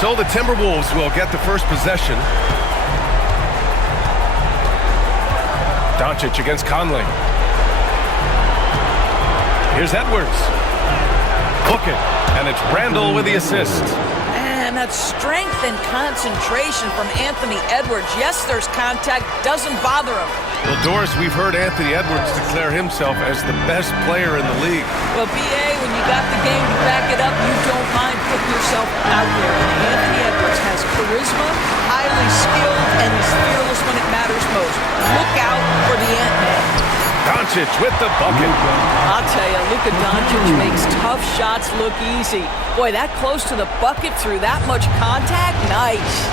So the Timberwolves will get the first possession. Doncic against Conley. Here's Edwards. Book it. And it's Randle with the assist. And that strength and concentration from Anthony Edwards. Yes, there's contact. Doesn't bother him. Well, Doris, we've heard Anthony Edwards declare himself as the best player in the league. Well, BA, when you got the game to back it up, you don't mind putting yourself out there. And Anthony Edwards has charisma, highly skilled, and he's fearless when it matters most. Look out for the Ant-Man. Doncic with the bucket. I'll tell you, Luka Doncic makes tough shots look easy. Boy, that close to the bucket through that much contact, nice.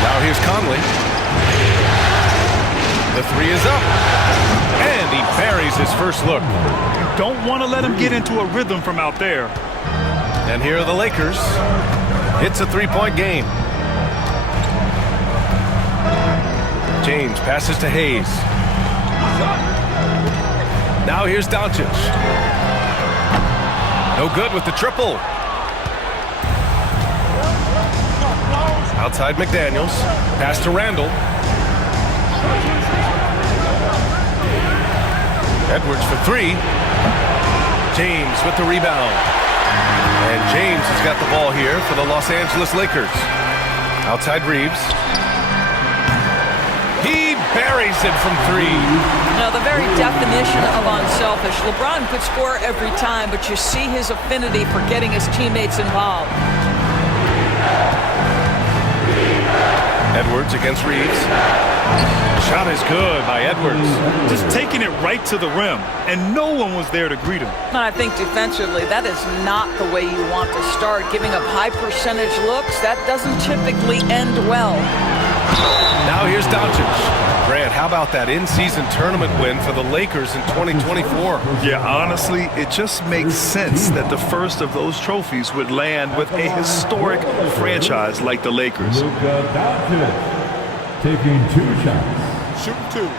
Now here's Conley. The three is up. And he buries his first look. You don't want to let him get into a rhythm from out there. And here are the Lakers. It's a three-point game. James passes to Hayes. Now here's Doncic. No good with the triple. Outside McDaniels. Pass to Randle. Edwards for three. James with the rebound. And James has got the ball here for the Los Angeles Lakers. Outside Reeves. He buries it from three. Now, the very definition of unselfish. LeBron could score every time, but you see his affinity for getting his teammates involved. Edwards against Reeves. Shot is good by Edwards. Just taking it right to the rim, and no one was there to greet him. I think defensively, that is not the way you want to start. Giving up high percentage looks, that doesn't typically end well. Now here's Doncic. Grant, how about that in-season tournament win for the Lakers in 2024? Yeah, honestly, it just makes sense that the first of those trophies would land with a historic franchise like the Lakers. Luka Doncic taking 2 shots. Shooting 2.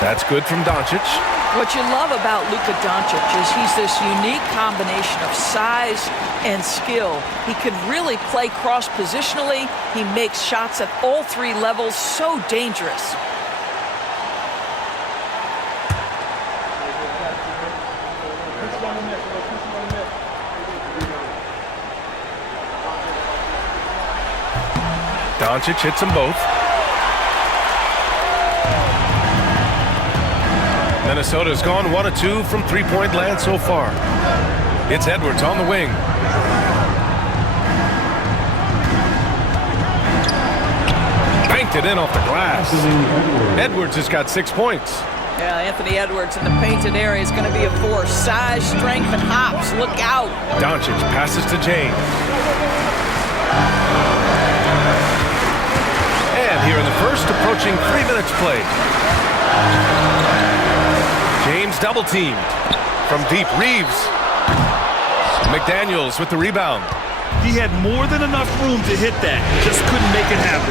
That's good from Doncic. What you love about Luka Doncic is he's this unique combination of size and skill. He could really play cross-positionally. He makes shots at all 3 levels, so dangerous. Doncic hits them both. Minnesota's gone 1 of 2 from three-point land so far. It's Edwards on the wing. Banked it in off the glass. Edwards has got 6 points. Yeah, Anthony Edwards in the painted area is going to be a force. Size, strength, and hops. Look out. Doncic passes to James. And here in the first, approaching 3 minutes played. James double teamed from deep. Reeves. McDaniels with the rebound. He had more than enough room to hit that. Just couldn't make it happen.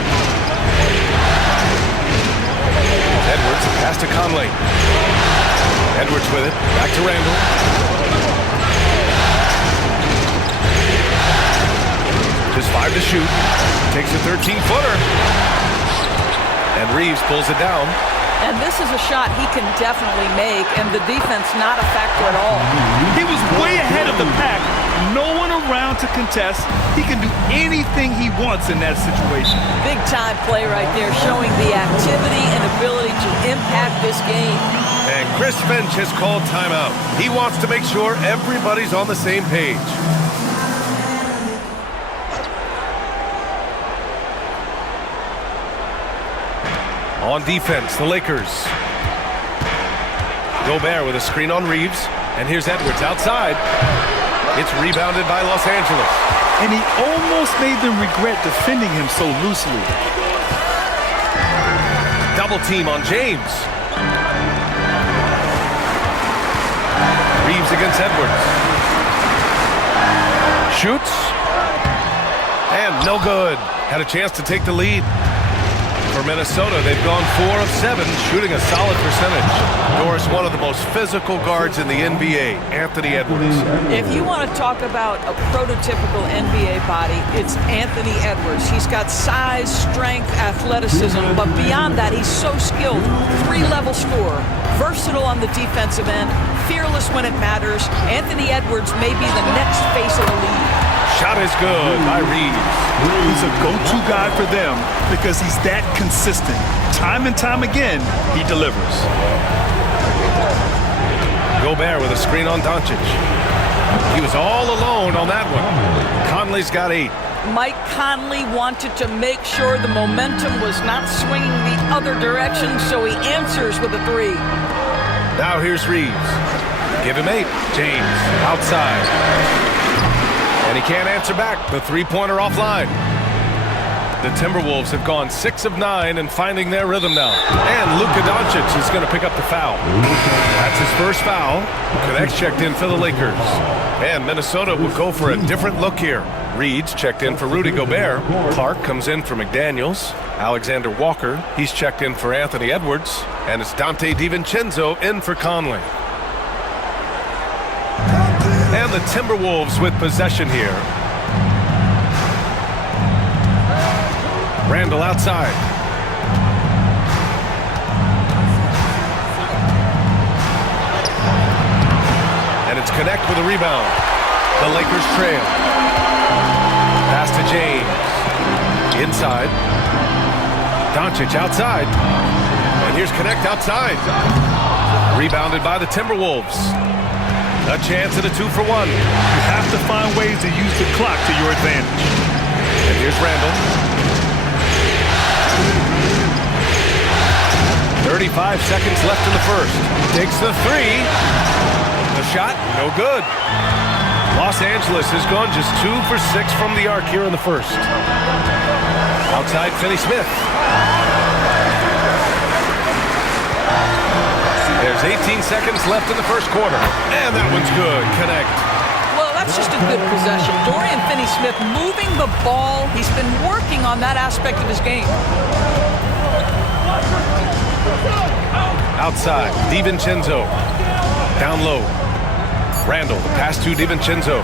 Edwards pass to Conley. Edwards with it. Back to Randle. Just 5 to shoot. Takes a 13-footer. And Reeves pulls it down. And this is a shot he can definitely make, and the defense not a factor at all. He was way ahead of the pack. No one around to contest. He can do anything he wants in that situation. Big-time play right there, showing the activity and ability to impact this game. And Chris Finch has called timeout. He wants to make sure everybody's on the same page. On defense, the Lakers. Gobert with a screen on Reeves. And here's Edwards outside. It's rebounded by Los Angeles. And he almost made them regret defending him so loosely. Double team on James. Reeves against Edwards. Shoots. And no good. Had a chance to take the lead. For Minnesota, they've gone 4 of 7, shooting a solid percentage. Doris, one of the most physical guards in the NBA, Anthony Edwards. If you want to talk about a prototypical NBA body, it's Anthony Edwards. He's got size, strength, athleticism, but beyond that, he's so skilled. 3-level scorer, versatile on the defensive end, fearless when it matters. Anthony Edwards may be the next face of the league. Shot is good by Reeves. He's a go-to guy for them because he's that consistent. Time and time again, he delivers. Gobert with a screen on Doncic. He was all alone on that one. Conley's got 8. Mike Conley wanted to make sure the momentum was not swinging the other direction, so he answers with a 3. Now here's Reeves. Give him 8. James outside. And he can't answer back. The three-pointer offline. The Timberwolves have gone 6 of 9 and finding their rhythm now. And Luka Doncic is going to pick up the foul. That's his first foul. Connects checked in for the Lakers. And Minnesota will go for a different look here. Reed's checked in for Rudy Gobert. Clark comes in for McDaniels. Alexander Walker, he's checked in for Anthony Edwards. And it's Dante DiVincenzo in for Conley. And the Timberwolves with possession here. Randall outside. And it's Connect with a rebound. The Lakers trail. Pass to James. Inside. Doncic outside. And here's Connect outside. Rebounded by the Timberwolves. A chance at a 2-for-1. You have to find ways to use the clock to your advantage. And here's Randall. 35 seconds left in the first. Takes the 3. The shot, no good. Los Angeles has gone just 2 for 6 from the arc here in the first. Outside, Finney Smith. There's 18 seconds left in the first quarter. And that one's good. Connect. Well, that's just a good possession. Dorian Finney-Smith moving the ball. He's been working on that aspect of his game. Outside, DiVincenzo. Down low. Randall, pass to DiVincenzo.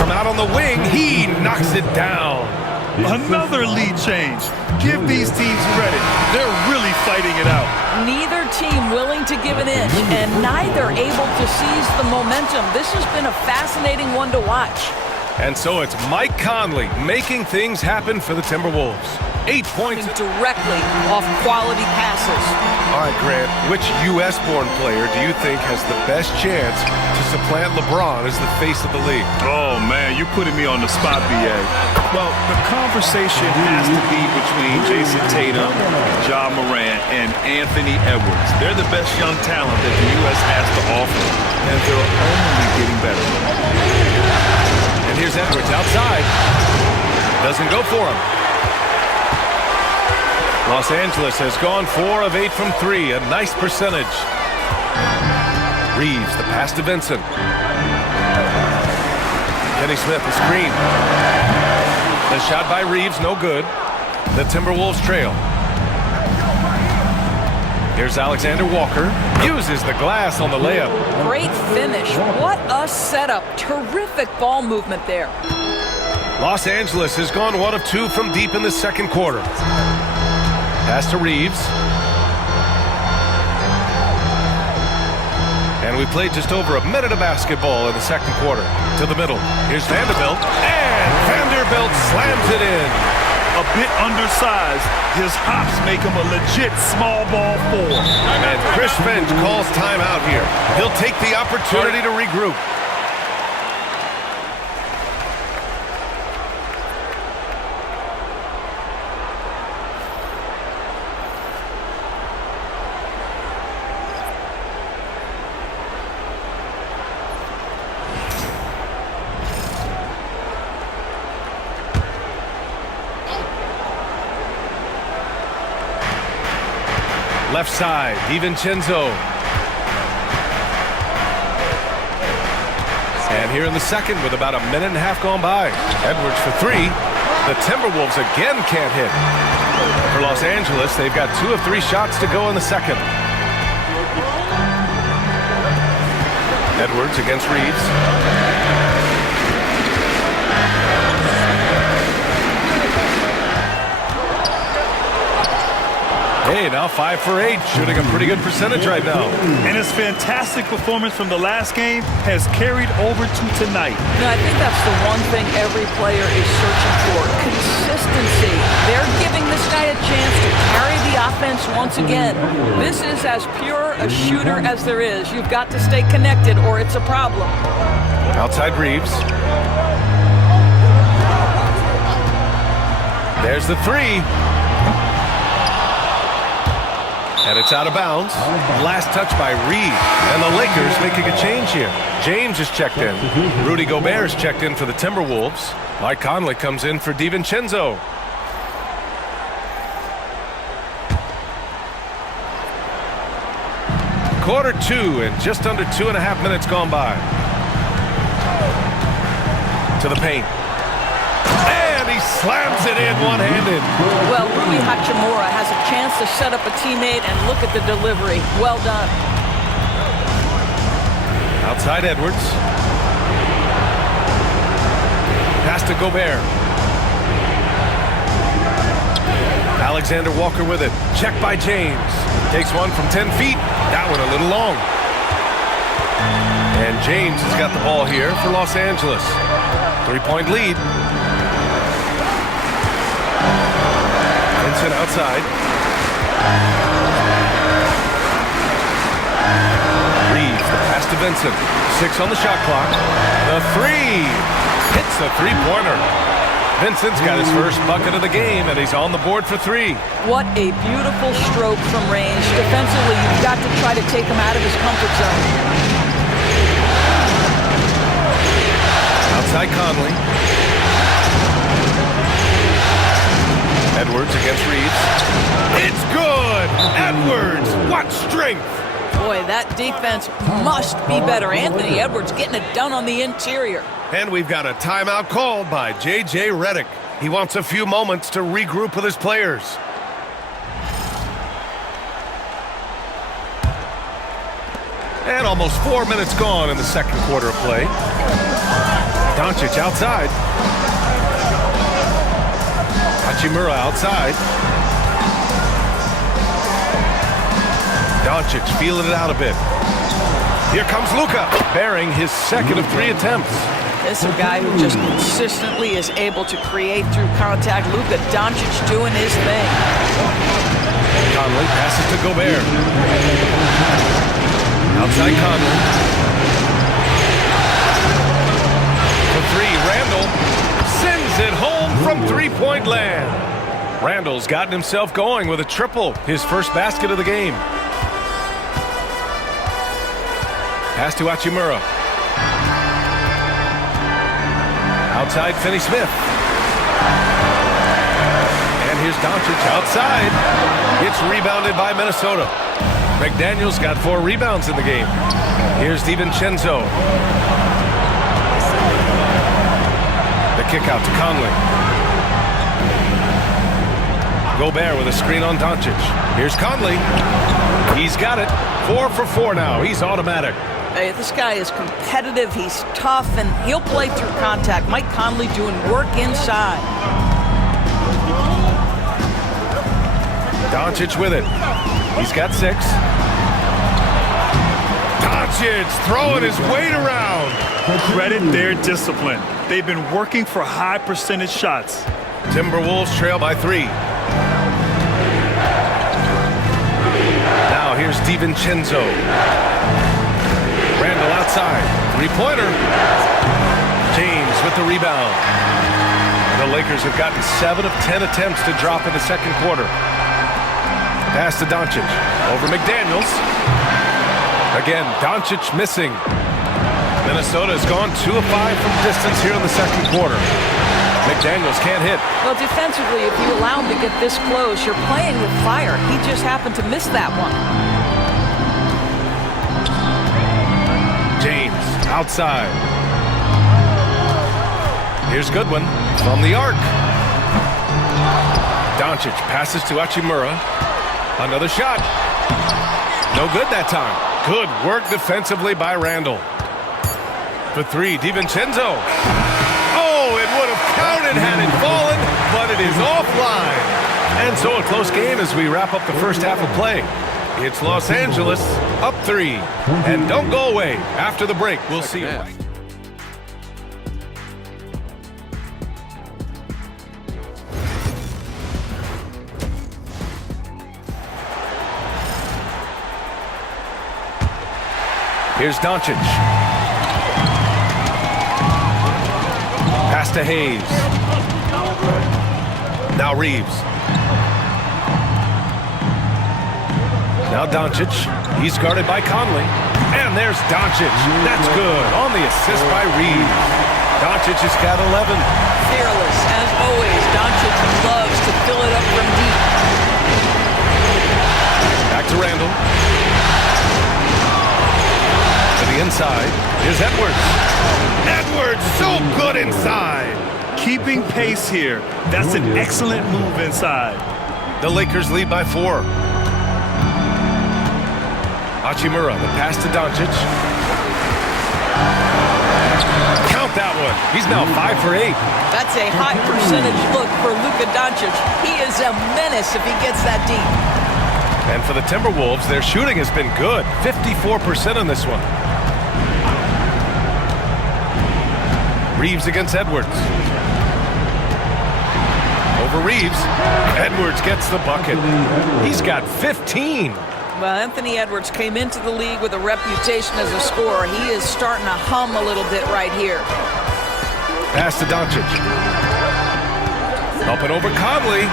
From out on the wing, he knocks it down. Another lead change. Give these teams credit. They're really fighting it out. Neither team willing to give an inch, and neither able to seize the momentum. This has been a fascinating one to watch. And so it's Mike Conley making things happen for the Timberwolves. 8 points. Directly off quality passes. All right, Grant, which U.S.-born player do you think has the best chance to supplant LeBron as the face of the league? Oh, man, you're putting me on the spot, B.A. Well, the conversation has to be between Jason Tatum, Ja Morant, and Anthony Edwards. They're the best young talent that the U.S. has to offer, and they're only getting better. And here's Edwards outside. Doesn't go for him. Los Angeles has gone 4 of 8 from 3, a nice percentage. Reeves, the pass to Vincent. Finney Smith, the screen. The shot by Reeves, no good. The Timberwolves trail. Here's Alexander Walker. Uses the glass on the layup. Great finish. What a setup. Terrific ball movement there. Los Angeles has gone 1 of 2 from deep in the second quarter. Pass to Reeves. And we played just over a minute of basketball in the second quarter. To the middle. Here's Vanderbilt. And Vanderbilt slams it in. A bit undersized. His hops make him a legit small ball 4. And Chris Finch calls timeout here. He'll take the opportunity to regroup. Left side, DiVincenzo. And here in the second with about a minute and a half gone by. Edwards for 3. The Timberwolves again can't hit. For Los Angeles, they've got 2 of 3 shots to go in the second. Edwards against Reeves. Hey, now 5 for 8, shooting a pretty good percentage right now. And his fantastic performance from the last game has carried over to tonight. I think that's the one thing every player is searching for, consistency. They're giving this guy a chance to carry the offense once again. This is as pure a shooter as there is. You've got to stay connected or it's a problem. Outside Reeves. There's the 3. And it's out of bounds. Last touch by Reed. And the Lakers making a change here. James is checked in. Rudy Gobert is checked in for the Timberwolves. Mike Conley comes in for DiVincenzo. Quarter 2 and just under 2.5 minutes gone by. To the paint. He slams it in one-handed. Well, Rui Hachimura has a chance to set up a teammate and look at the delivery. Well done. Outside Edwards. Pass to Gobert. Alexander Walker with it. Check by James. Takes one from 10 feet. That one a little long. And James has got the ball here for Los Angeles. 3-point lead. Vincent outside. Reeves, the pass to Vincent. 6 on the shot clock. The 3. Hits the 3-pointer. Vincent's got his first bucket of the game, and he's on the board for 3. What a beautiful stroke from range. Defensively, you've got to try to take him out of his comfort zone. Outside Conley. Edwards against Reeves. It's good! Edwards! What strength! Boy, that defense must be better. Anthony Edwards getting it done on the interior. And we've got a timeout called by J.J. Redick. He wants a few moments to regroup with his players. And almost 4 minutes gone in the second quarter of play. Doncic outside. Hachimura outside. Doncic feeling it out a bit. Here comes Luka, bearing his second of 3 attempts. This is a guy who just consistently is able to create through contact. Luka Doncic doing his thing. Conley passes to Gobert. Outside Conley. For 3, Randall sends it home from 3-point land. Randall's gotten himself going with a triple, his first basket of the game. Pass to Hachimura. Outside Finney-Smith. And here's Doncic outside. It's rebounded by Minnesota. McDaniel's got 4 rebounds in the game. Here's DiVincenzo. The kick out to Conley. Gobert with a screen on Doncic. Here's Conley. He's got it. 4 for 4 now. He's automatic. Hey, this guy is competitive, he's tough, and he'll play through contact. Mike Conley doing work inside. Doncic with it. He's got 6. Doncic throwing his weight around. Credit their discipline. They've been working for high percentage shots. Timberwolves trail by 3. Now here's DiVincenzo. Randall outside. 3-pointer. James with the rebound. The Lakers have gotten 7 of 10 attempts to drop in the second quarter. Pass to Doncic. Over McDaniels. Again, Doncic missing. Minnesota has gone 2 of 5 from distance here in the second quarter. McDaniels can't hit. Well, defensively, if you allow him to get this close, you're playing with fire. He just happened to miss that one. James outside. Here's Goodwin from the arc. Doncic passes to Hachimura. Another shot. No good that time. Good work defensively by Randall. For three, DiVincenzo. Oh, it would have counted had it fallen, but it is offline. And so a close game as we wrap up the first half of play. It's Los Angeles up 3. And don't go away. After the break, we'll see you. Here's Doncic. Pass to Hayes. Now Reeves. Now Doncic. He's guarded by Conley. And there's Doncic. That's good. On the assist by Reeves. Doncic has got 11. Fearless, as always. Doncic loves to fill it up from deep. Back to Randall. To the inside. Here's Edwards. Edwards, so good inside. Keeping pace here. That's an excellent move inside. The Lakers lead by 4. Hachimura, the pass to Doncic. Count that one. He's now 5 for 8. That's a high percentage look for Luka Doncic. He is a menace if he gets that deep. And for the Timberwolves, their shooting has been good. 54% on this one. Reeves against Edwards. Over Reeves. Edwards gets the bucket. He's got 15. Well, Anthony Edwards came into the league with a reputation as a scorer. He is starting to hum a little bit right here. Pass to Doncic. Up and over Conley.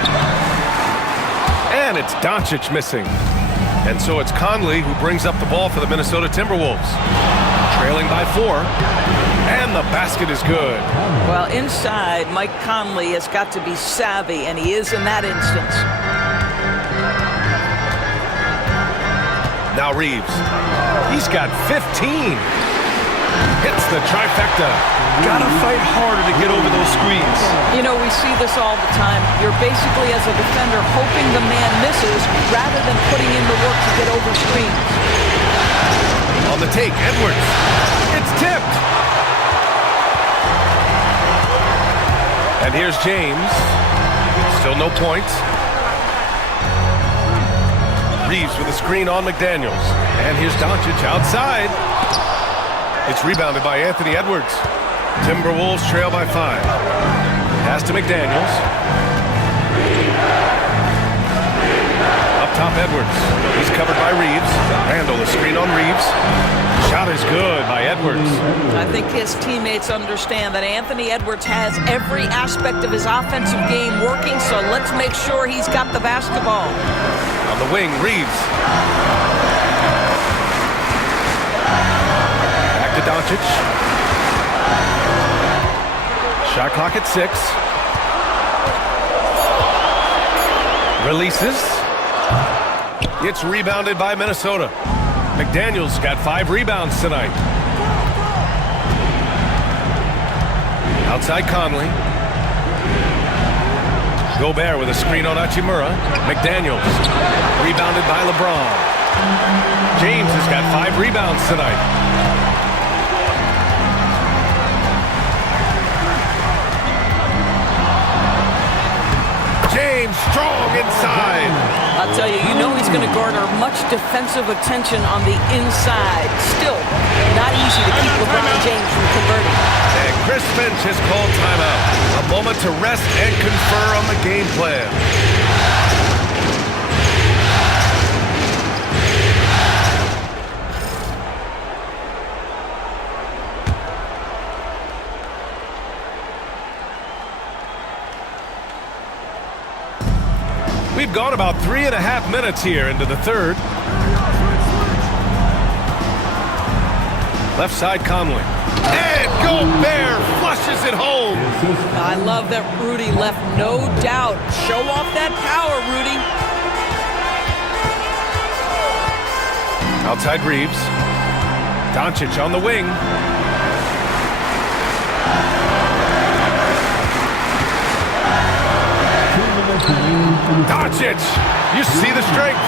And it's Doncic missing. And so it's Conley who brings up the ball for the Minnesota Timberwolves. Trailing by 4. And the basket is good. Well, inside, Mike Conley has got to be savvy, and he is in that instance. Now Reeves. He's got 15. Hits the trifecta. Gotta fight harder to get over those screens. You know, we see this all the time. You're basically, as a defender, hoping the man misses rather than putting in the work to get over screens. On the take, Edwards. It's tipped. And here's James. Still no points. Reeves with a screen on McDaniels. And here's Doncic outside. It's rebounded by Anthony Edwards. Timberwolves trail by 5. Pass to McDaniels. Up top, Edwards. He's covered by Reeves. Randall, a screen on Reeves. Shot is good by Edwards. I think his teammates understand that Anthony Edwards has every aspect of his offensive game working, so let's make sure he's got the basketball. On the wing, Reeves. Back to Doncic. Shot clock at 6. Releases. It's rebounded by Minnesota. McDaniels got 5 rebounds tonight. Outside Conley. Gobert with a screen on Hachimura. McDaniels. Rebounded by LeBron. James has got 5 rebounds tonight. James strong inside. I'll tell you, you know he's going to garner much defensive attention on the inside. Still, not easy to keep LeBron James from converting. And Chris Finch has called timeout. A moment to rest and confer on the game plan. We've gone about 3.5 minutes here into the third. Left side, Conley. And Gobert flushes it home. I love that Rudy left no doubt. Show off that power, Rudy. Outside Reeves. Doncic on the wing. Doncic, you see the strength.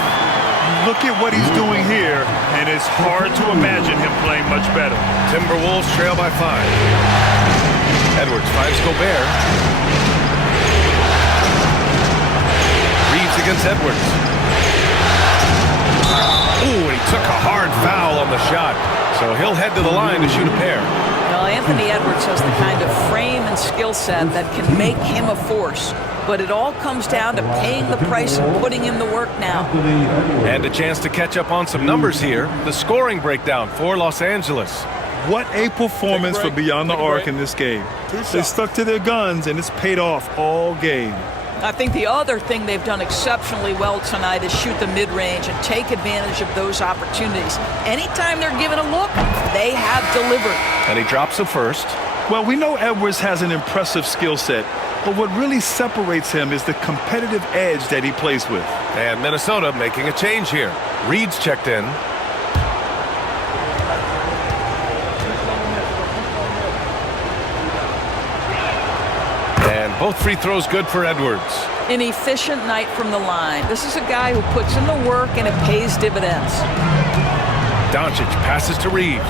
Look at what he's doing here, and it's hard to imagine him playing much better. Timberwolves trail by 5. Edwards finds Gobert. Reeves against Edwards. Ooh, and he took a hard foul on the shot. So he'll head to the line to shoot a pair. Well, Anthony Edwards has the kind of frame and skill set that can make him a force. But it all comes down to paying the price and putting in the work now. And a chance to catch up on some numbers here. The scoring breakdown for Los Angeles. What a performance for Beyond the Arc in this game. They stuck to their guns, and it's paid off all game. I think the other thing they've done exceptionally well tonight is shoot the mid-range and take advantage of those opportunities. Anytime they're given a look, they have delivered. And he drops the first. Well, we know Edwards has an impressive skill set, but what really separates him is the competitive edge that he plays with. And Minnesota making a change here. Reed's checked in. And both free throws good for Edwards. An efficient night from the line. This is a guy who puts in the work and it pays dividends. Doncic passes to Reeves.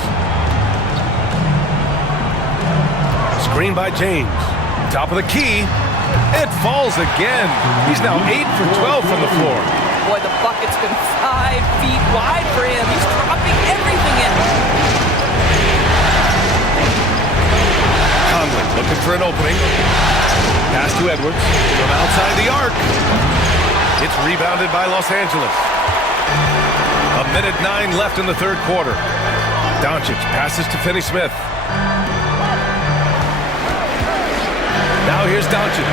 Screen by James. Top of the key. It falls again. He's now 8 for 12 from the floor. Boy, the bucket's been 5 feet wide for him. He's dropping everything in. Conley looking for an opening. Pass to Edwards from outside the arc. It's rebounded by Los Angeles. 1:09 left in the third quarter. Doncic passes to Finney-Smith. Now here's Doncic.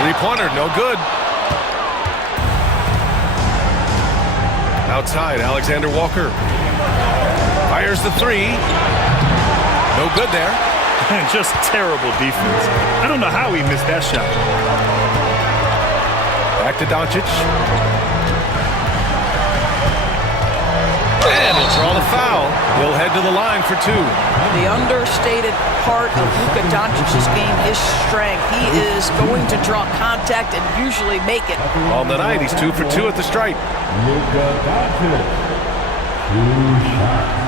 Three-pointer, no good. Outside, Alexander Walker. Fires the three. No good there. Just terrible defense. I don't know how he missed that shot. Back to Doncic. And he'll draw the foul. He'll head to the line for 2. The understated part of Luka Doncic's game is strength. He is going to draw contact and usually make it. On the night, he's 2 for 2 at the stripe. Luka Doncic. 2 shots.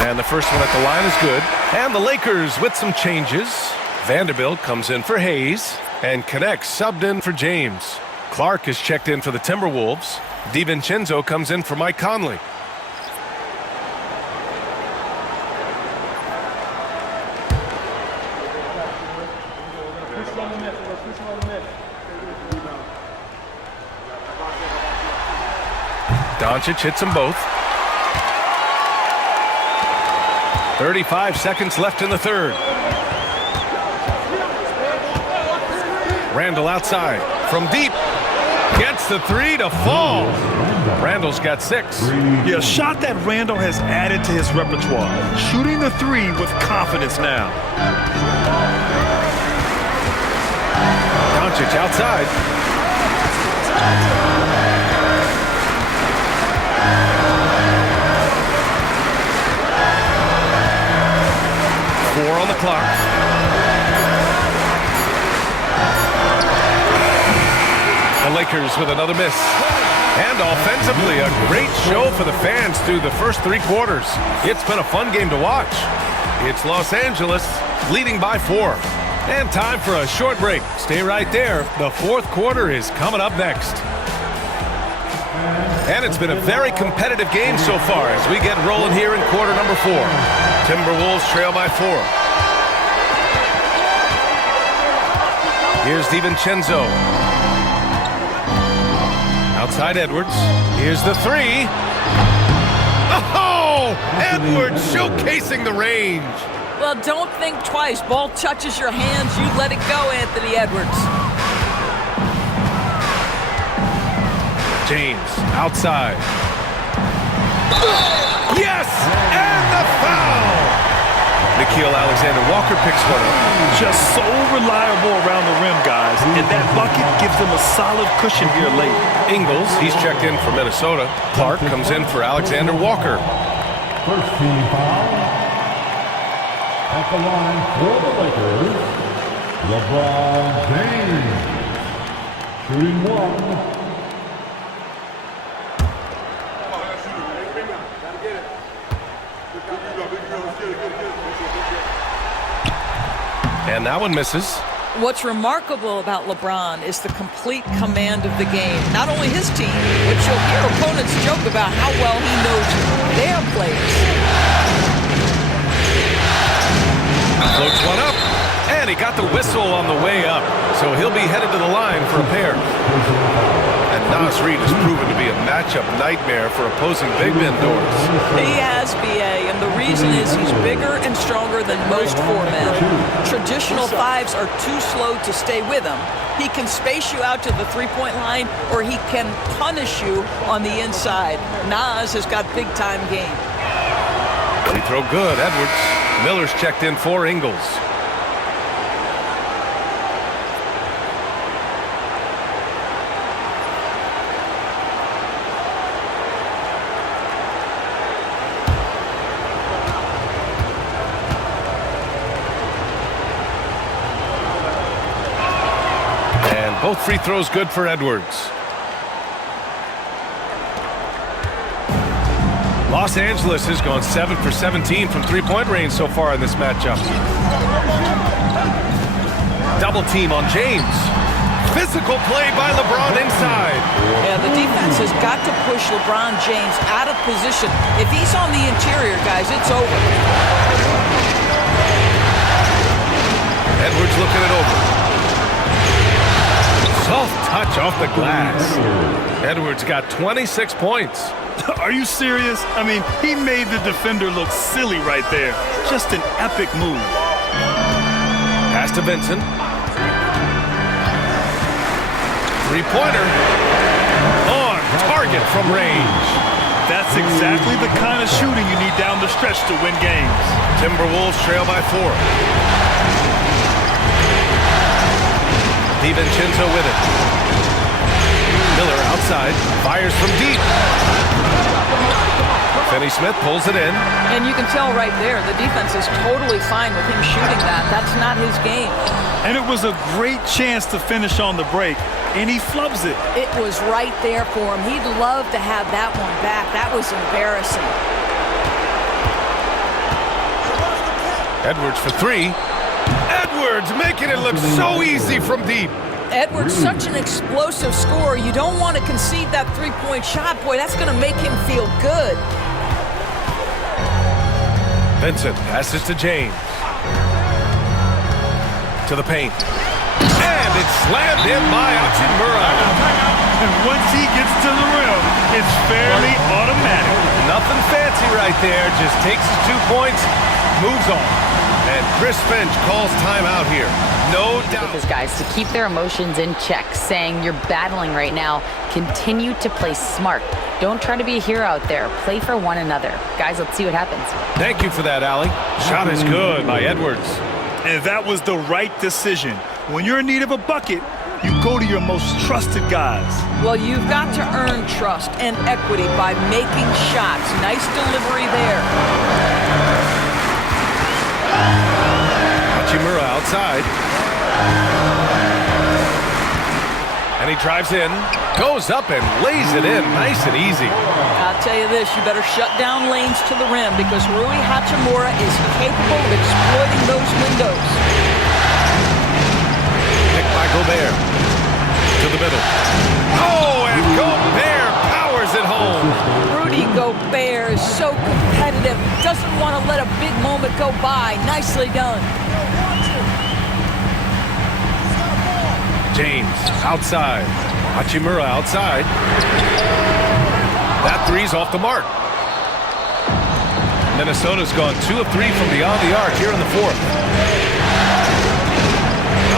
And the first one at the line is good. And the Lakers with some changes. Vanderbilt comes in for Hayes and connects subbed in for James. Clark is checked in for the Timberwolves. DiVincenzo comes in for Mike Conley. Doncic hits them both. 35 seconds left in the third. Randall outside from deep. Gets the three to fall. Randall's got 6. Yeah, a shot that Randall has added to his repertoire. Shooting the three with confidence now. Doncic outside. On the clock. The Lakers with another miss. And offensively, a great show for the fans through the first 3 quarters. It's been a fun game to watch. It's Los Angeles leading by 4. And time for a short break. Stay right there. The fourth quarter is coming up next. And it's been a very competitive game so far as we get rolling here in quarter number 4. Timberwolves trail by 4. Here's DiVincenzo. Outside Edwards. Here's the three. Oh! Edwards showcasing the range. Well, don't think twice. Ball touches your hands, you let it go, Anthony Edwards. James outside. Yes! And the foul! Nikhil Alexander-Walker picks one up. Just so reliable around the rim, guys. And that bucket gives them a solid cushion here late. Ingles, he's checked in for Minnesota. Clark comes in for Alexander-Walker. First team foul. At the line for the Lakers, LeBron James. Shooting one. And that one misses. What's remarkable about LeBron is the complete command of the game. Not only his team, but you'll hear opponents joke about how well he knows their players. Floats one up, and he got the whistle on the way up. So he'll be headed to the line for a pair. And Nas Reed has proven to be a matchup nightmare for opposing big men doors. He has, B.A., and the reason is he's bigger and stronger than most four-men. Traditional fives are too slow to stay with him. He can space you out to the three-point line, or he can punish you on the inside. Nas has got big-time game. Free throw good, Edwards. Miller's checked in for Ingles. And both free throws good for Edwards. Los Angeles has gone 7 for 17 from three-point range so far in this matchup. Double team on James. Physical play by LeBron inside. Yeah, the defense has got to push LeBron James out of position. If he's on the interior, guys, it's over. Edwards looking it over. Soft touch off the glass. Edwards got 26 points. Are you serious? I mean, he made the defender look silly right there. Just an epic move. Pass to Vincent. Three-pointer. On target from range. That's exactly the kind of shooting you need down the stretch to win games. Timberwolves trail by 4. DiVincenzo with it. Miller outside. Fires from deep. Finney-Smith pulls it in. And you can tell right there, the defense is totally fine with him shooting that. That's not his game. And it was a great chance to finish on the break, and he flubs it. It was right there for him. He'd love to have that one back. That was embarrassing. Edwards for 3. Edwards making it look so easy from deep. Edwards, such an explosive scorer. You don't want to concede that three-point shot. Boy, that's going to make him feel good. Vincent passes to James. To the paint. And it's slammed in by Hachimura. And once he gets to the rim, it's fairly automatic. Nothing fancy right there. Just takes his 2 points, moves on. And Chris Finch calls timeout here. No doubt. With his guys to keep their emotions in check, saying you're battling right now. Continue to play smart. Don't try to be a hero out there. Play for one another. Guys, let's see what happens. Thank you for that, Allie. Shot is good by Edwards. And that was the right decision. When you're in need of a bucket, you go to your most trusted guys. Well, you've got to earn trust and equity by making shots. Nice delivery there. Hachimura outside. And he drives in, goes up and lays it in nice and easy. I'll tell you this, you better shut down lanes to the rim because Rui Hachimura is capable of exploiting those windows. Picked by Gobert. To the middle. Oh, and Gobert powers it home. Rudy Gobert is so competitive, doesn't want to let a big moment go by. Nicely done. James outside. Hachimura outside. That three's off the mark. Minnesota's gone 2 of 3 from beyond the arc here in the 4th.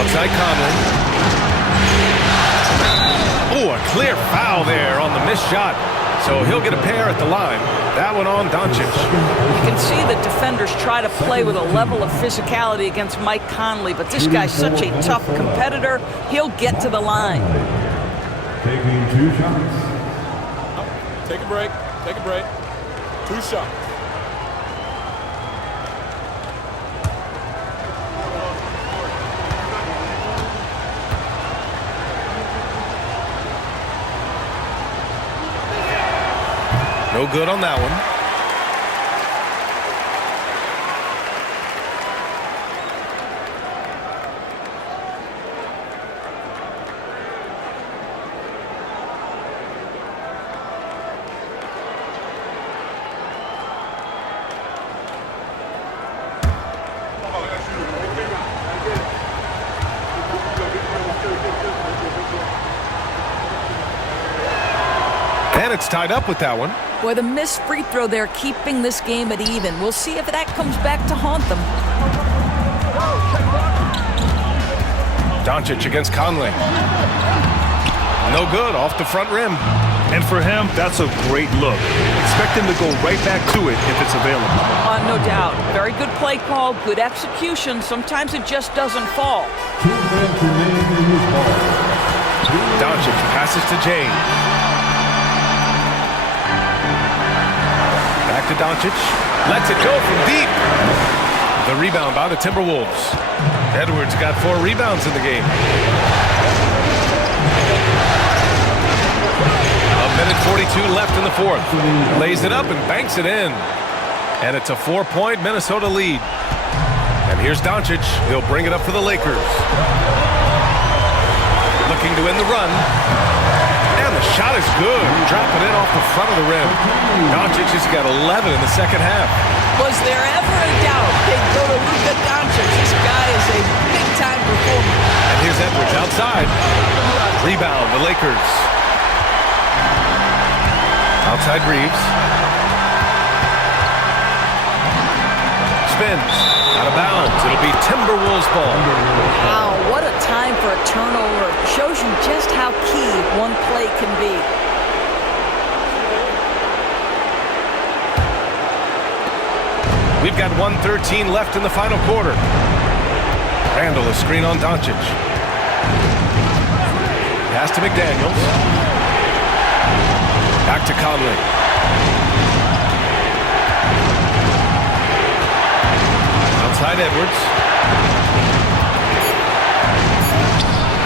Outside Conley. Oh, a clear foul there on the missed shot. So he'll get a pair at the line. That one on Doncic. You can see the defenders try to play with a level of physicality against Mike Conley, but this guy's such a tough competitor. He'll get to the line. Taking 2 shots. Take a break. Take a break. 2 shots. No good on that one. And it's tied up with that one. Boy, the missed free throw there keeping this game at even. We'll see if that comes back to haunt them. Doncic against Conley. No good, off the front rim. And for him, that's a great look. Expect him to go right back to it if it's available. No doubt. Very good play call, good execution. Sometimes it just doesn't fall. 2 minutes remaining in this ball. Doncic passes to James. Back to Doncic. Lets it go from deep. The rebound by the Timberwolves. Edwards got 4 rebounds in the game. A minute 42 left in the fourth. Lays it up and banks it in. And it's a 4-point Minnesota lead. And here's Doncic. He'll bring it up for the Lakers. Looking to win the run. And the shot is good. Dropping it off the front of the rim. Doncic has got 11 in the second half. Was there ever a doubt they'd go to Luka Doncic? This guy is a big-time performer. And here's Edwards outside. Rebound, the Lakers. Outside Reeves. Spins. Out of bounds. It'll be Timberwolves ball. Wow, what a time for a turnover. Shows you just how key one play can be. We've got 1:13 left in the final quarter. Randall, a screen on Doncic. Pass to McDaniels. Back to Conley. Outside Edwards.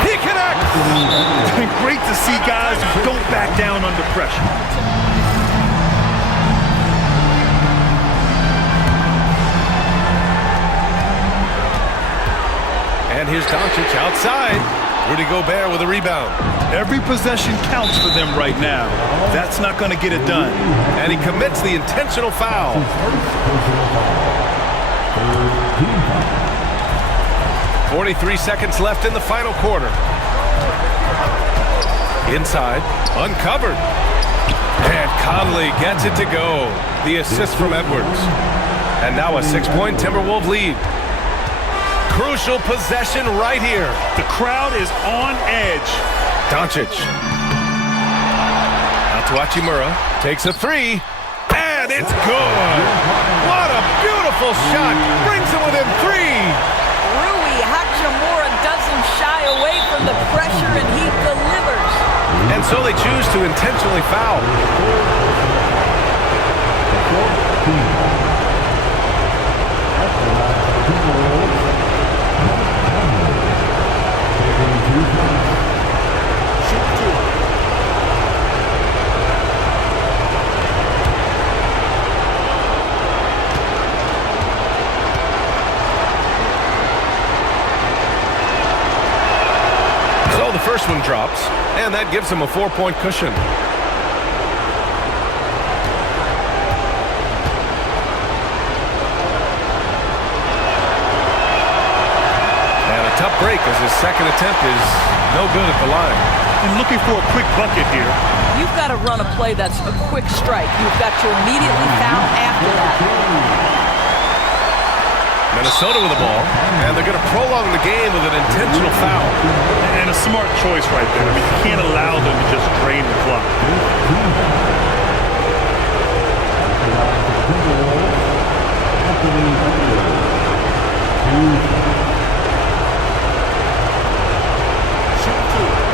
He connects! Great to see guys who don't back down under pressure. And here's Doncic outside. Rudy Gobert with a rebound. Every possession counts for them right now. That's not going to get it done. And he commits the intentional foul. 43 seconds left in the final quarter. Inside, uncovered. And Conley gets it to go. The assist from Edwards. And now a 6-point Timberwolves lead. Crucial possession right here. The crowd is on edge. Doncic. Out to Hachimura. Takes a 3. And it's good. What a beautiful shot. Brings him within 3. Rui Hachimura doesn't shy away from the pressure, and he delivers. And so they choose to intentionally foul. So the first one drops, and that gives them a 4-point cushion. Tough break as his second attempt is no good at the line. And looking for a quick bucket here. You've got to run a play that's a quick strike. You've got to immediately foul after that. Minnesota with the ball, and they're going to prolong the game with an intentional foul. And a smart choice right there. I mean, you can't allow them to just drain the clock. Timberwolves, Anthony Edwards. 2 shots. Shoot 2.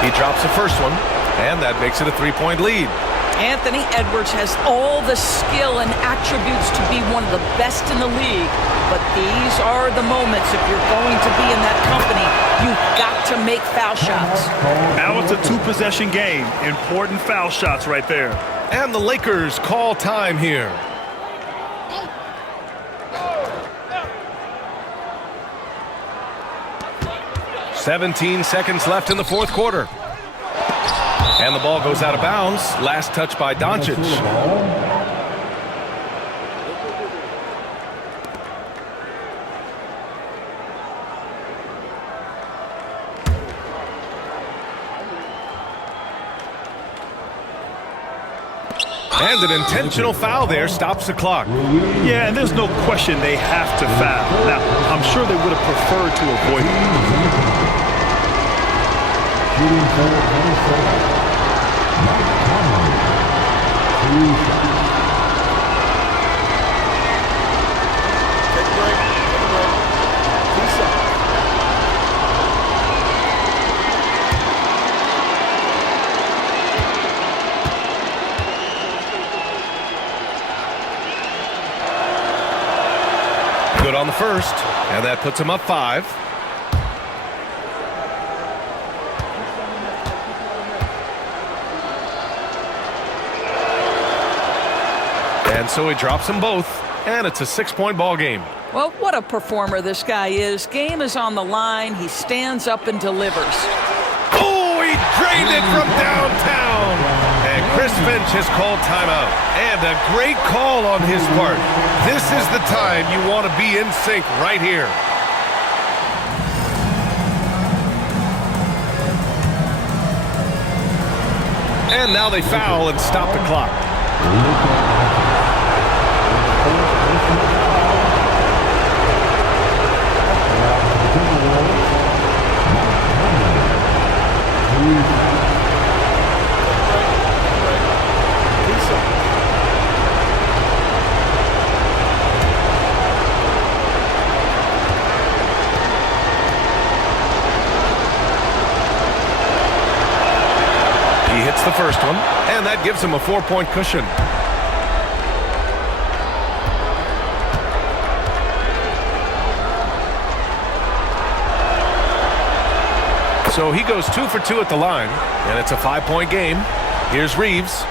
He drops the first one, and that makes it a 3-point lead. Anthony Edwards has all the skill and attributes to be one of the best in the league. But these are the moments, if you're going to be in that company, you've got to make foul shots. Now it's a 2-possession game. Important foul shots right there. And the Lakers call time here. "17 seconds left in the fourth quarter. And the ball goes out of bounds. Last touch by Doncic. And an intentional foul there stops the clock. Yeah, and there's no question they have to foul. Now, I'm sure they would have preferred to avoid it. Shooting for 27. Mike Conley. 2 shots. Take a break. Take a break. 2 shots. Good on the first, and that puts him up 5. And so he drops them both, and it's a 6-point ball game. Well, what a performer this guy is. Game is on the line. He stands up and delivers. Oh, he drained it from downtown. And Chris Finch has called timeout. And a great call on his part. This is the time you want to be in sync right here. And now they foul and stop the clock. He hits the first one, and that gives him a 4-point cushion. So he goes 2 for 2 at the line, and it's a 5-point game. Here's Reeves.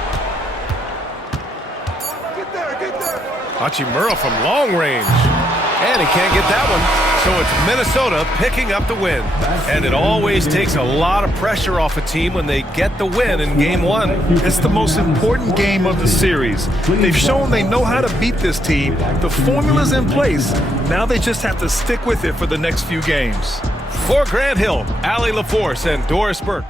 Hachimura from long range. And he can't get that one. So it's Minnesota picking up the win. And it always takes a lot of pressure off a team when they get the win in Game 1. It's the most important game of the series. They've shown they know how to beat this team. The formula's in place. Now they just have to stick with it for the next few games. For Grant Hill, Allie LaForce, and Doris Burke.